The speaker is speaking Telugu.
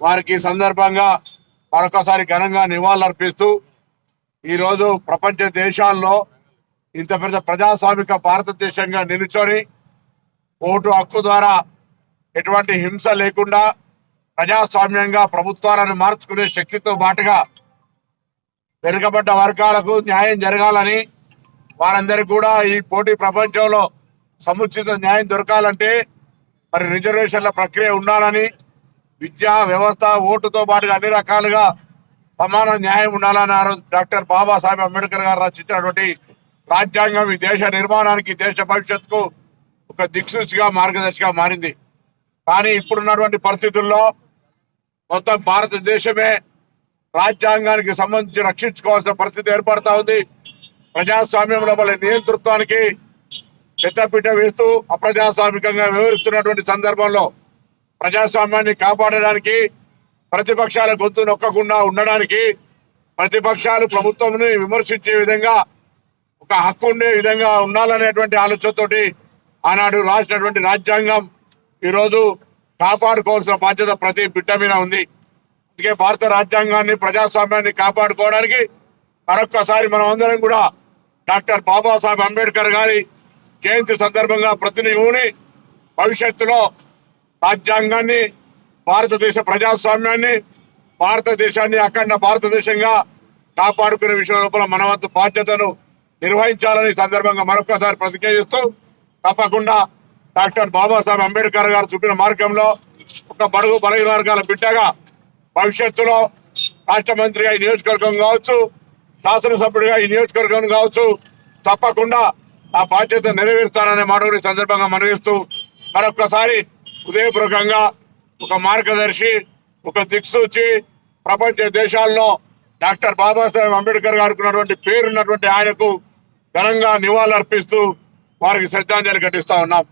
వారికి సందర్భంగా మరొకసారి ఘనంగా నివాళులర్పిస్తూ ఈరోజు ప్రపంచ దేశాల్లో ఇంత పెద్ద ప్రజాస్వామిక భారతదేశంగా నిలుచొని ఓటు హక్కు ద్వారా ఎటువంటి హింస లేకుండా ప్రజాస్వామ్యంగా ప్రభుత్వాలను మార్చుకునే శక్తితో పాటుగా వెనుకబడ్డ వర్గాలకు న్యాయం జరగాలని వారందరికీ కూడా ఈ పోటీ ప్రపంచంలో సముచిత న్యాయం దొరకాలంటే మరి రిజర్వేషన్ల ప్రక్రియ ఉండాలని విద్యా వ్యవస్థ ఓటుతో పాటుగా అన్ని రకాలుగా సమాన న్యాయం ఉండాలని ఆ రోజు డాక్టర్ బాబాసాహెబ్ అంబేద్కర్ గారు రచించినటువంటి రాజ్యాంగం ఈ దేశ నిర్మాణానికి దేశ భవిష్యత్తుకు ఒక దిక్సూచిగా మార్గదర్శిగా మారింది. కానీ ఇప్పుడున్నటువంటి పరిస్థితుల్లో మొత్తం భారతదేశమే రాజ్యాంగానికి సంబంధించి రక్షించుకోవాల్సిన పరిస్థితి ఏర్పడతా ఉంది. ప్రజాస్వామ్యం లోపల నియంతృత్వానికి పెద్దపీట వేస్తూ అప్రజాస్వామికంగా వ్యవహరిస్తున్నటువంటి సందర్భంలో ప్రజాస్వామ్యాన్ని కాపాడడానికి ప్రతిపక్షాల గొంతు నొక్కకుండా ఉండడానికి ప్రతిపక్షాలు ప్రభుత్వంని విమర్శించే విధంగా ఒక హక్కు ఉండే విధంగా ఉండాలనేటువంటి ఆలోచనతోటి ఆనాడు రాసినటువంటి రాజ్యాంగం ఈరోజు కాపాడుకోవాల్సిన బాధ్యత ప్రతి బిడ్డ మీద ఉంది. అందుకే భారత రాజ్యాంగాన్ని ప్రజాస్వామ్యాన్ని కాపాడుకోవడానికి మరొక్కసారి మనం అందరం కూడా డాక్టర్ బాబాసాహెబ్ అంబేద్కర్ గారి జయంతి సందర్భంగా ప్రతినిధుని భవిష్యత్తులో రాజ్యాంగాన్ని భారతదేశ ప్రజాస్వామ్యాన్ని భారతదేశాన్ని అఖండ భారతదేశంగా కాపాడుకునే విషయం లోపల మన వంతు బాధ్యతను నిర్వహించాలని సందర్భంగా మరొకసారి ప్రతిజ్ఞ చేస్తూ తప్పకుండా డాక్టర్ బాబాసాహెబ్ అంబేద్కర్ గారు చూపిన మార్గంలో ఒక బడుగు బలహీన వర్గాల బిడ్డగా భవిష్యత్తులో రాష్ట్ర మంత్రిగా ఈ నియోజకవర్గం కావచ్చు శాసనసభ్యుడిగా ఈ నియోజకవర్గం కావచ్చు తప్పకుండా ఆ బాధ్యత నెరవేరుస్తాననే మాట కూడా సందర్భంగా మనవిస్తూ మరొక్కసారి హృదయపూర్వకంగా ఒక మార్గదర్శి ఒక దిక్సూచి ప్రపంచ దేశాల్లో డాక్టర్ బాబాసాహెబ్ అంబేద్కర్ గారికి ఉన్నటువంటి పేరున్నటువంటి ఆయనకు ఘనంగా నివాళులర్పిస్తూ వారికి శ్రద్ధాంజలి ఘటిస్తా ఉన్నాం.